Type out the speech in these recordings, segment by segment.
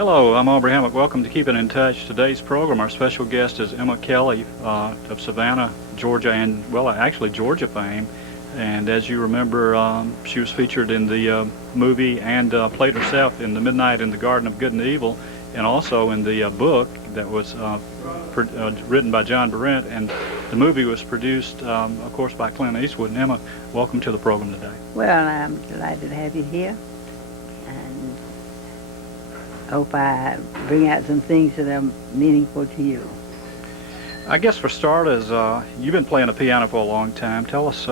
Hello, I'm Aubrey. Welcome to Keeping in Touch. Today's program, our special guest is Emma Kelly of Savannah, Georgia, and, well, actually Georgia fame. And as you remember, she was featured in the movie and played herself in The Midnight in the Garden of Good and Evil, and also in the book that was written by John Berendt, and the movie was produced, of course, by Clint Eastwood. And Emma, welcome to the program today. Well, I'm delighted to have you here, and hope I bring out some things that are meaningful to you. I guess for starters, you've been playing the piano for a long time. Tell us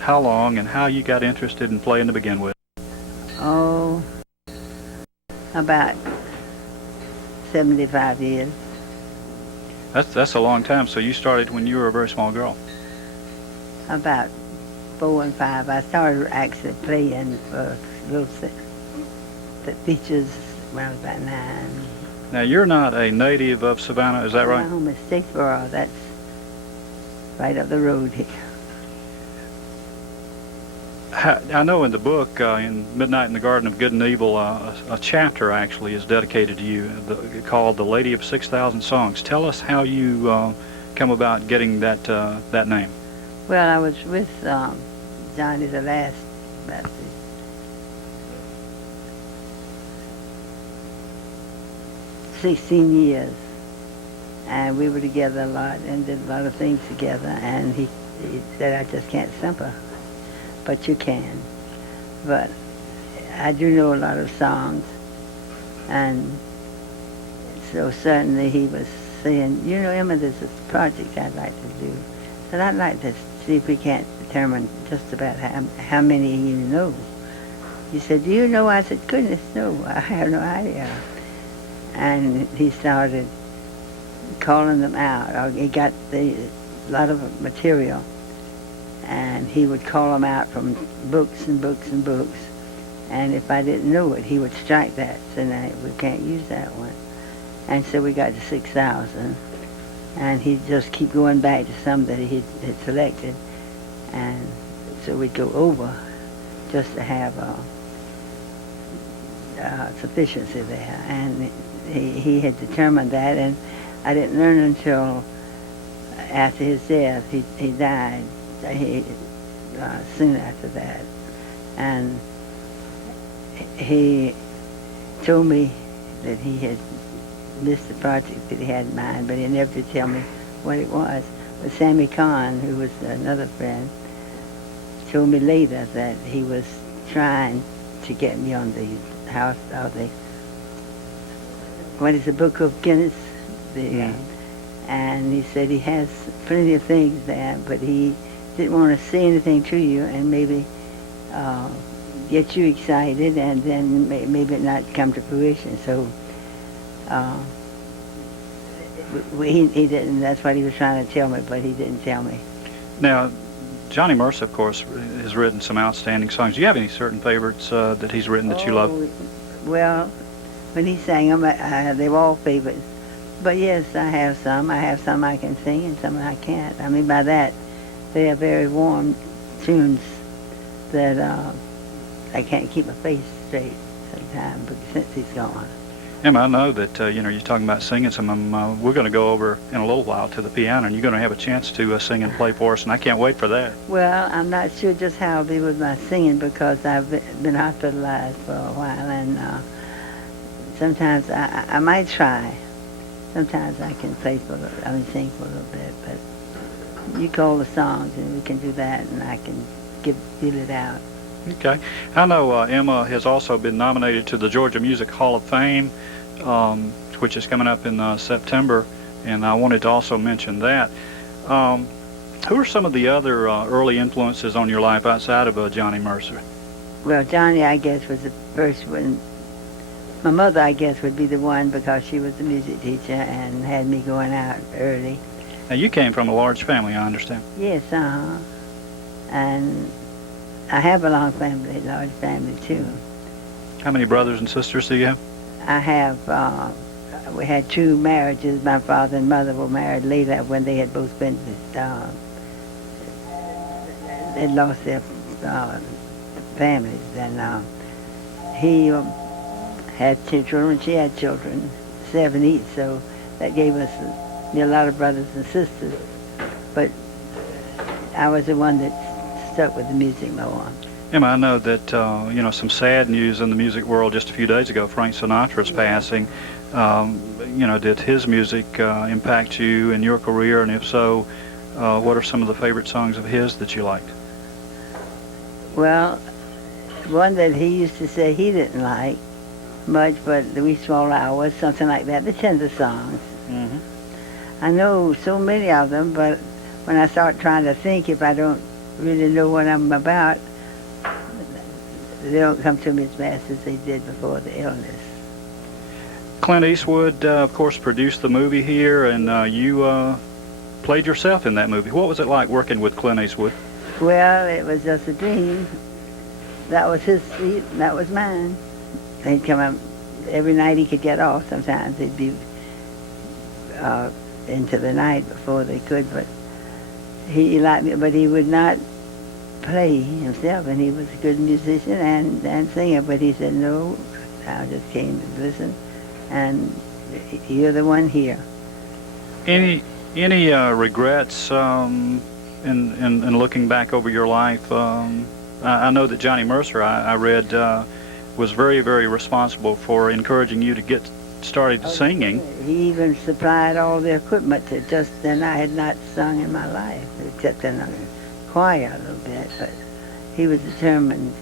how long and how you got interested in playing to begin with. Oh, about 75 years. That's a long time. So you started when you were a very small girl. About 4 and 5. I started actually playing for little features when I was about 9. Now, you're not a native of Savannah, is that right? My home is Statesboro. That's right up the road here. I know in the book, in Midnight in the Garden of Good and Evil, a chapter actually is dedicated to you, called The Lady of 6,000 Songs. Tell us how you come about getting that name. Well, I was with Johnny the last, about 16 years, and we were together a lot and did a lot of things together, and he said, I just can't simper, but you can. But I do know a lot of songs, and so certainly he was saying, you know, Emma, there's this project I'd like to do. Said, I'd like to see if we can't determine just about how many you know. He said, do you know? I said, goodness, no, I have no idea. And he started calling them out. He got a lot of material, and he would call them out from books and books and books. And if I didn't know it, he would strike that, say, no, we can't use that one. And so we got to 6,000, and he'd just keep going back to some that he had selected, and so we'd go over just to have sufficiency there. And he had determined that, and I didn't learn until after his death. He died soon after that, and he told me that he had missed the project that he had in mind, but he never did tell me what it was. But Sammy Kahn, who was another friend, told me later that he was trying to get me on the house of the, what is the Book of Guinness? And he said he has plenty of things there, but he didn't want to say anything to you and maybe get you excited and then maybe not come to fruition. So he didn't, that's what he was trying to tell me, but he didn't tell me. Now, Johnny Mercer, of course, has written some outstanding songs. Do you have any certain favorites that he's written that you love? Well, when he sang them, they were all favorites. But yes, I have some. I have some I can sing and some I can't. I mean, by that, they are very warm tunes that I can't keep my face straight sometimes since he's gone. Emma, I know that you're talking about singing some of them. We're going to go over in a little while to the piano, and you're going to have a chance to sing and play for us, and I can't wait for that. Well, I'm not sure just how I'll be with my singing because I've been hospitalized for a while, and sometimes I might try. Sometimes I can sing for a little bit, but you call the songs and we can do that, and I can feel it out. Okay. I know Emma has also been nominated to the Georgia Music Hall of Fame, which is coming up in September, and I wanted to also mention that. Who are some of the other early influences on your life outside of Johnny Mercer? Well, Johnny, I guess, was the first one. My mother, I guess, would be the one because she was a music teacher and had me going out early. Now, you came from a large family, I understand. Yes, and I have a large family, too. How many brothers and sisters do you have? I have, we had 2 marriages. My father and mother were married later when they had both been, they'd lost their families. And he had two children. She had children, 7 each, so that gave us a lot of brothers and sisters. But I was the one that stuck with the music more. Emma, I know that, some sad news in the music world just a few days ago, Frank Sinatra's passing. Did his music impact you in your career? And if so, what are some of the favorite songs of his that you liked? Well, one that he used to say he didn't like much, but the Wee Small Hours, something like that, the tender songs. Mm-hmm. I know so many of them, but when I start trying to think, if I don't really know what I'm about, they don't come to me as fast as they did before the illness. Clint Eastwood, of course, produced the movie here, and you played yourself in that movie. What was it like working with Clint Eastwood? Well, it was just a dream. That was his seat, and that was mine. He'd come up every night he could get off. Sometimes he'd be into the night before they could, but he liked me, but he would not play himself, and he was a good musician and singer, but he said, no, I just came to listen, and you're the one here. Any regrets in looking back over your life? I know that Johnny Mercer, I read, was very, very responsible for encouraging you to get started singing. He even supplied all the equipment that just then I had not sung in my life, except in a choir a little bit, but he was determined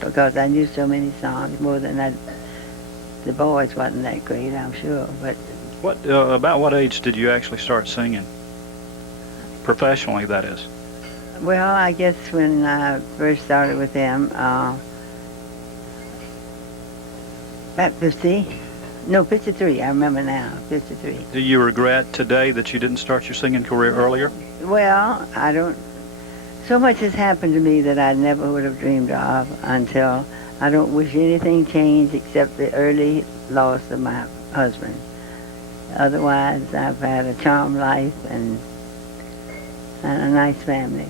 because I knew so many songs, more than the boys wasn't that great, I'm sure. But about what age did you actually start singing? Professionally, that is. Well, I guess when I first started with them, about 53, I remember now, 53. Do you regret today that you didn't start your singing career earlier? Well, I don't. So much has happened to me that I never would have dreamed of until I don't wish anything changed except the early loss of my husband. Otherwise, I've had a charmed life and a nice family.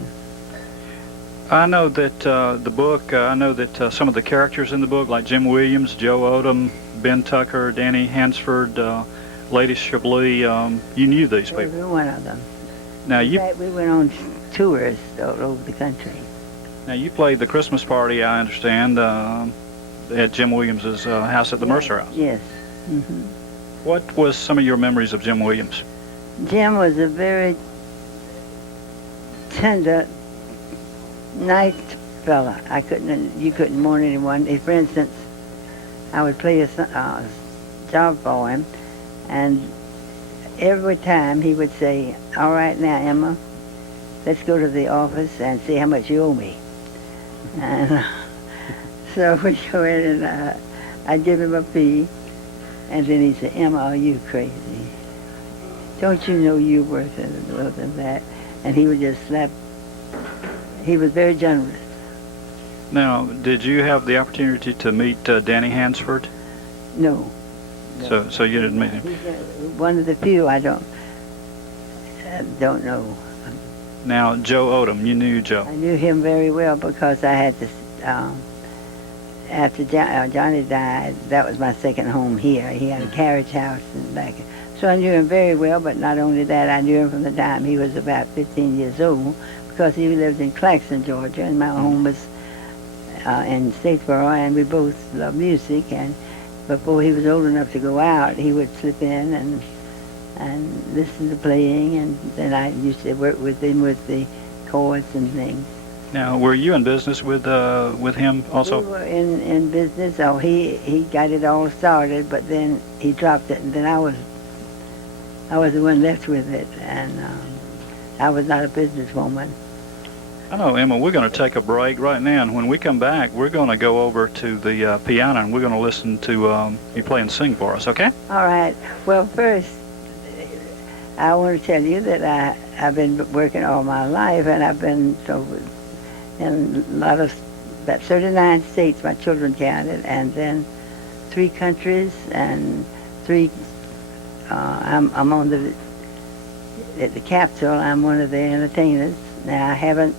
I know that the book, I know that some of the characters in the book, like Jim Williams, Joe Odom, Ben Tucker, Danny Hansford, Lady Chablis, you knew these people. Every one of them. Now In fact, we went on tours all over the country. Now you played the Christmas party, I understand, at Jim Williams's house at the Mercer House. Yes. Mm-hmm. What was some of your memories of Jim Williams? Jim was a very tender, nice fella. You couldn't mourn anyone. For instance, I would play a job for him, and every time he would say, all right now, Emma, let's go to the office and see how much you owe me. And so we'd go in and I'd give him a fee, and then he'd say, Emma, are you crazy? Don't you know you're worth more than that? And he would just slap. He was very generous. Now, did you have the opportunity to meet Danny Hansford? No. So you didn't meet him? He's one of the few I don't know. Now, Joe Odom, you knew Joe. I knew him very well because I had to, after Johnny died, that was my second home here. He had a carriage house in the back. So I knew him very well, but not only that, I knew him from the time he was about 15 years old because he lived in Claxton, Georgia, and my home was in Statesboro, and we both loved music. And before he was old enough to go out, he would slip in and listen to playing, and then I used to work with him with the chords and things. Now, were you in business with him also? We were in business. Oh, he got it all started, but then he dropped it, and then I was the one left with it, and I was not a businesswoman. I know, Emma, we're going to take a break right now, and when we come back, we're going to go over to the piano, and we're going to listen to you play and sing for us, okay? All right. Well, first, I want to tell you that I've been working all my life, and I've been in a lot of, about 39 states, my children counted, and then 3 countries, and 3, I'm on at the Capitol, I'm one of the entertainers. Now, I haven't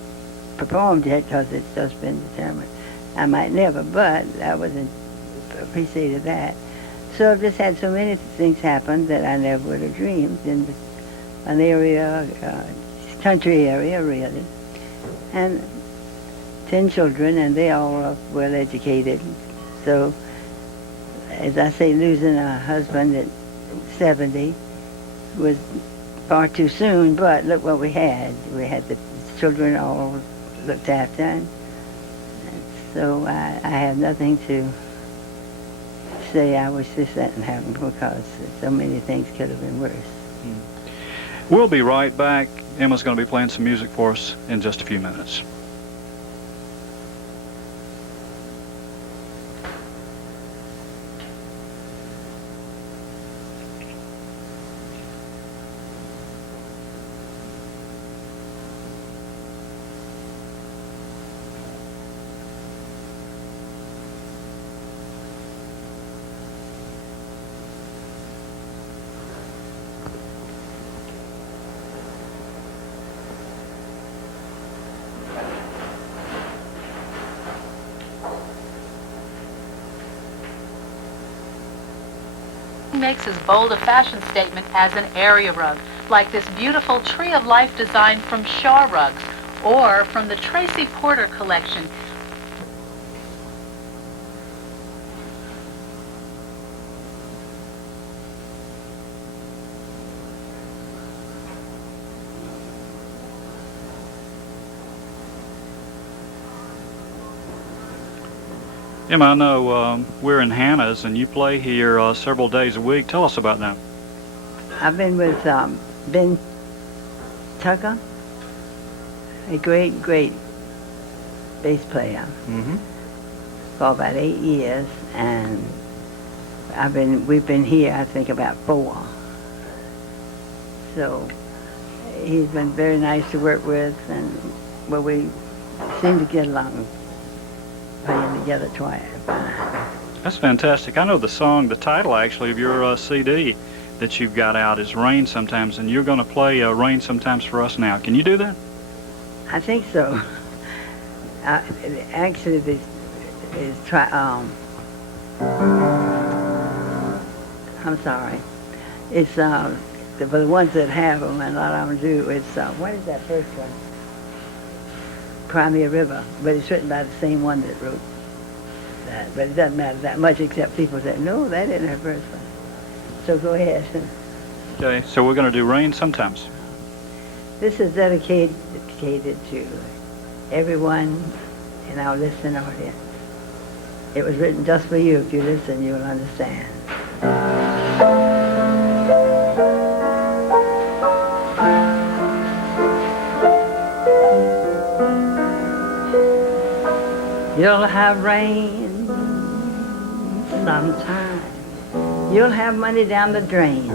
performed yet because it's just been determined. I might never, but I appreciated that. So I've just had so many things happen that I never would have dreamed in an area, country area, really. And 10 children, and they all are well educated. So, as I say, losing a husband at 70 was far too soon, but look what we had. We had the children all looked after, and so I have nothing to say I wish this hadn't happened, because so many things could have been worse. We'll be right back. Emma's going to be playing some music for us in just a few minutes. Makes as bold a fashion statement as an area rug, like this beautiful Tree of Life design from Shaw Rugs, or from the Tracy Porter collection. Emma, I know we're in Hannah's, and you play here several days a week. Tell us about that. I've been with Ben Tucker, a great, great bass player, for about 8 years, and we've been here, I think, about 4. So he's been very nice to work with, and well, we seem to get along, playing together twice. That's fantastic. I know the song, the title actually of your CD that you've got out is Rain Sometimes, and you're going to play Rain Sometimes for us now. Can you do that? I think so. Actually, this is I'm sorry. It's for the ones that have them, and a lot of them do. It's what is that first one? Cry Me a River, but it's written by the same one that wrote that. But it doesn't matter that much, except people say, no, that isn't her first one. So go ahead. Okay, so we're going to do Rain Sometimes. This is dedicated to everyone in our listening audience. It was written just for you. If you listen, you'll understand. You'll have rain sometime. You'll have money down the drain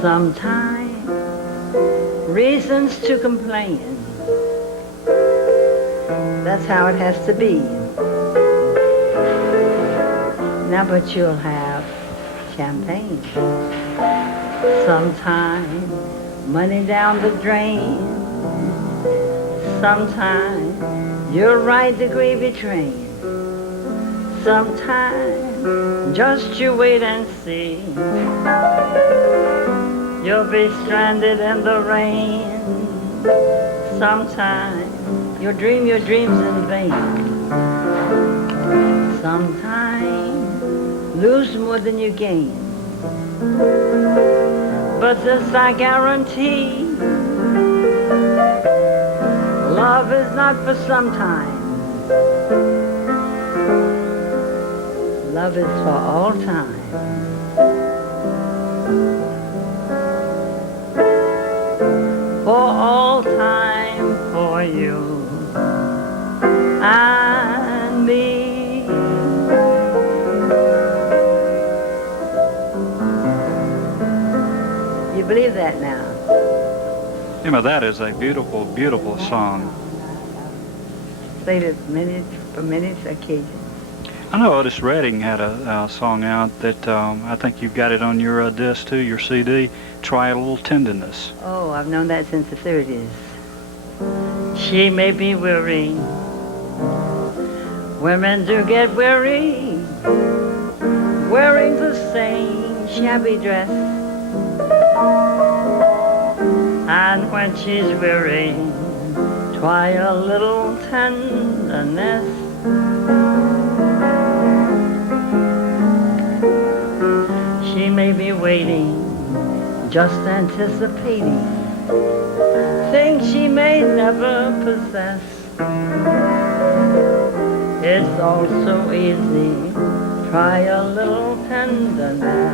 sometime. Reasons to complain. That's how it has to be. Now, but you'll have champagne sometime. Money down the drain sometime. You'll ride the gravy train sometime. Just you wait and see. You'll be stranded in the rain sometime. You'll dream your dreams in vain sometime. Lose more than you gain. But this I guarantee, love is not for some time. Love is for all time. For all time, for you and me. You believe that now? Emma, that is a beautiful, beautiful song. Played it for minutes occasions. I know Otis Redding had a song out that I think you've got it on your disc too, your CD, Try a Little Tenderness. Oh, I've known that since the 30s. She may be weary. Women do get weary. wearing the same shabby dress. And when she's weary, try a little tenderness. She may be waiting, just anticipating things she may never possess. It's all so easy, try a little tenderness.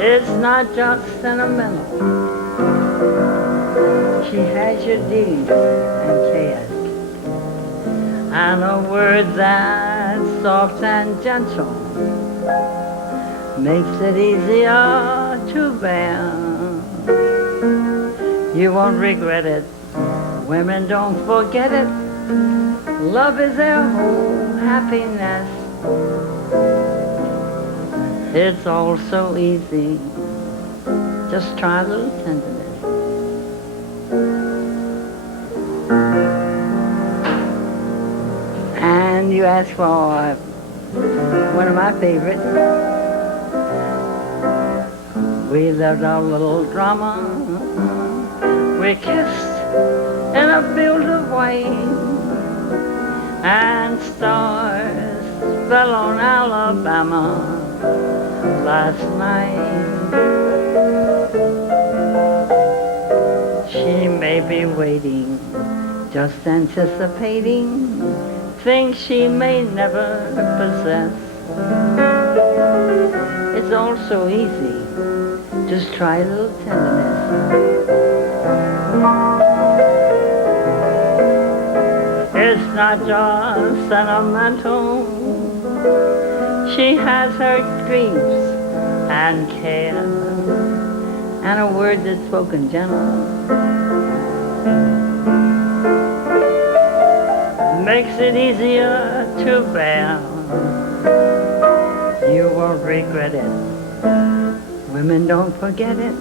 It's not just sentimental. She has your deeds and cares, and a word that's soft and gentle makes it easier to bear. You won't regret it. Women don't forget it. Love is their whole happiness. It's all so easy. Just try a little tenderness. And you ask for one of my favorites. We lived our little drama. We kissed in a field of white, and stars fell on Alabama last night. She may be waiting, just anticipating things she may never possess. It's all so easy, just try a little tenderness. It's not just sentimental. She has her dreams and care, and a word that's spoken gentle makes it easier to bear. You won't regret it. Women don't forget it.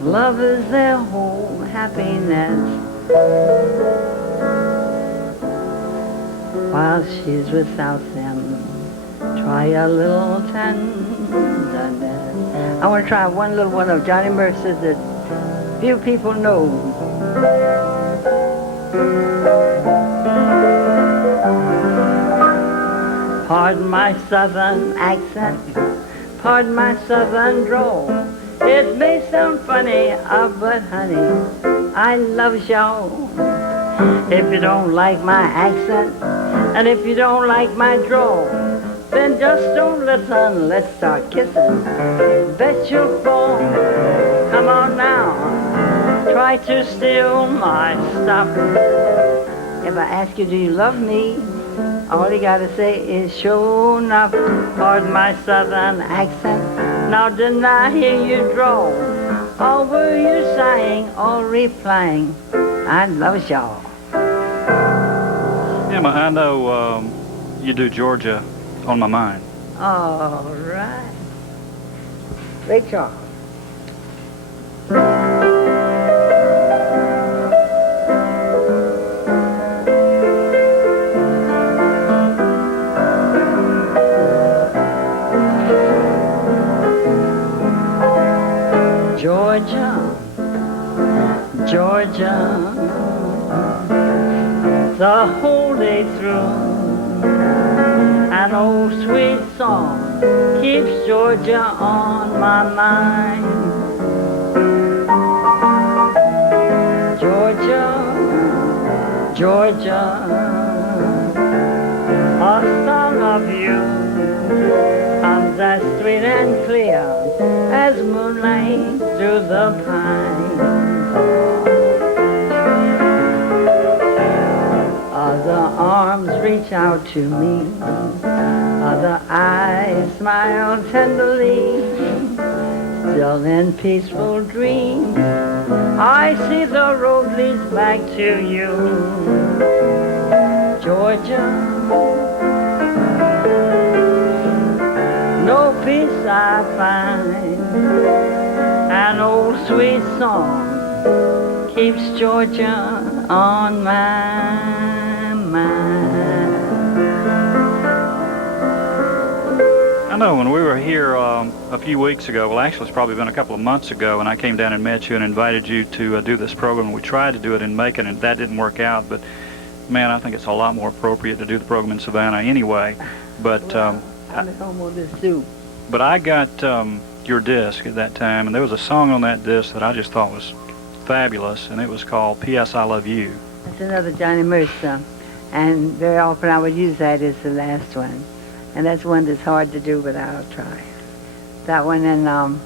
Love is their whole happiness. While she's without them, try a little tenderness. I want to try one little one of Johnny Mercer's that few people know. Pardon my southern accent, pardon my southern drawl. It may sound funny, but honey, I love y'all. If you don't like my accent, and if you don't like my drawl, then just don't listen, let's start kissing. Bet you'll fall, come on now, try to steal my stop. If I ask you, do you love me? All you gotta say is sure enough. Pardon my southern accent, now didn't I hear you drawl? Or were you sighing or replying, I love y'all? Emma, I know you do Georgia on my mind. All right. Rachel. Georgia, Georgia, the whole day through, an old sweet song keeps Georgia on my mind. Georgia, Georgia, a song of you comes as sweet and clear as moonlight through the pines. Other arms reach out to me, other eyes smile tenderly. Still in peaceful dreams, I see the road leads back to you. Georgia, no peace I find. An old sweet song keeps Georgia on my mind. know when we were here a few weeks ago, well, actually, it's probably been a couple of months ago, and I came down and met you and invited you to do this program. We tried to do it in Macon, and that didn't work out, but man, I think it's a lot more appropriate to do the program in Savannah anyway. But I'm at home with this too. but I got your disc at that time, and there was a song on that disc that I just thought was fabulous, and it was called P.S. I Love You. That's another Johnny Merce song. And very often I would use that as the last one. And that's one that's hard to do, but I'll try. That one and I'll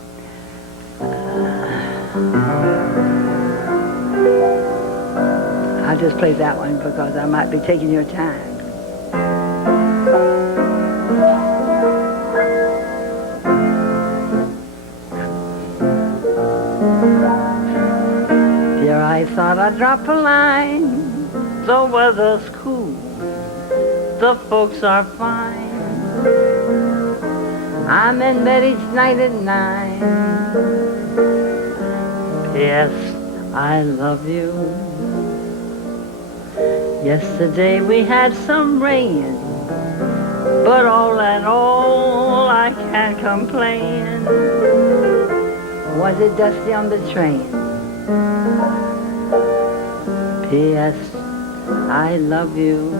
just play that one because I might be taking your time. Dear, I thought I'd drop a line. The weather's cool, the folks are fine. I'm in bed each night at 9. P.S. I love you. Yesterday we had some rain, but all in all I can't complain. Was it dusty on the train? P.S. I love you.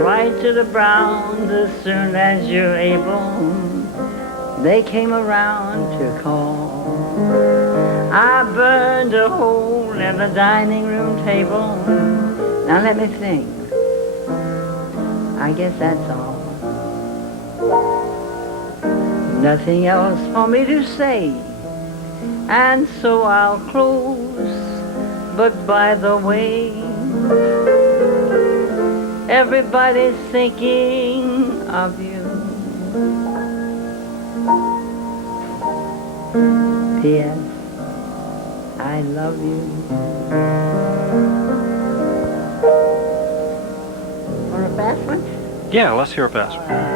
Write to the Browns as soon as you're able. They came around to call. I burned a hole in the dining room table. Now let me think. I guess that's all. Nothing else for me to say. And so I'll close. But by the way, everybody's thinking of you. P.S. I love you. Want a fast one? Yeah, let's hear a fast one.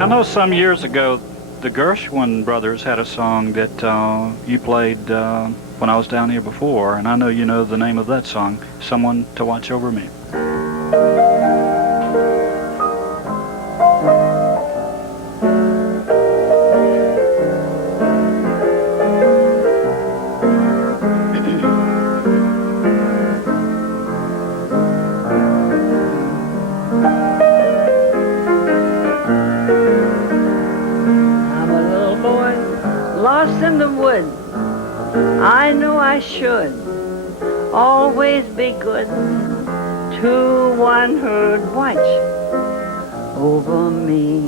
I know some years ago the Gershwin brothers had a song that you played when I was down here before, and I know you know the name of that song, Someone to Watch Over Me. Lost in the woods, I know I should always be good to one who'd watch over me.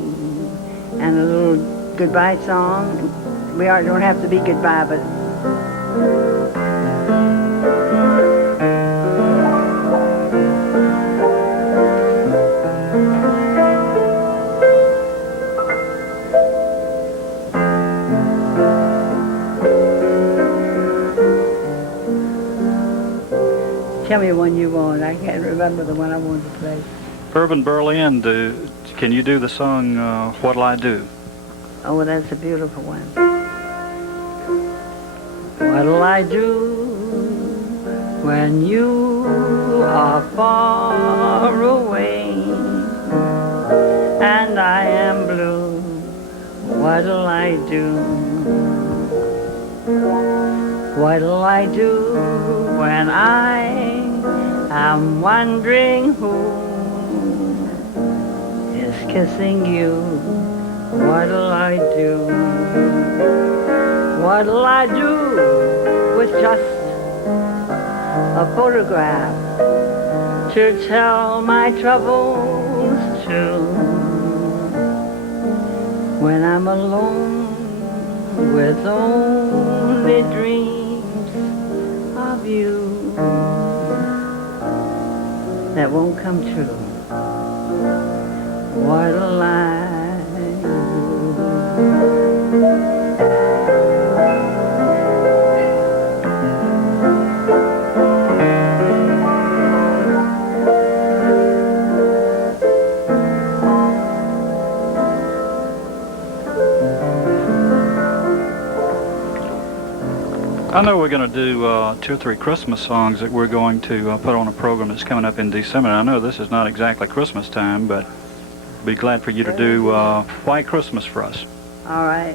And a little goodbye song. We don't have to be goodbye, but tell me one you want. I can't remember the one I wanted to play. Irvin Berlin, can you do the song What'll I Do? Oh, well, that's a beautiful one. What'll I do when you are far away and I am blue? What'll I do? What'll I do when I am wondering who is kissing you? What'll I do? What'll I do with just a photograph to tell my troubles to? When I'm alone with only dreams of you that won't come true. What'll I do? I know we're going to do 2 or 3 Christmas songs that we're going to put on a program that's coming up in December. I know this is not exactly Christmas time, but be glad for you to do White Christmas for us. All right.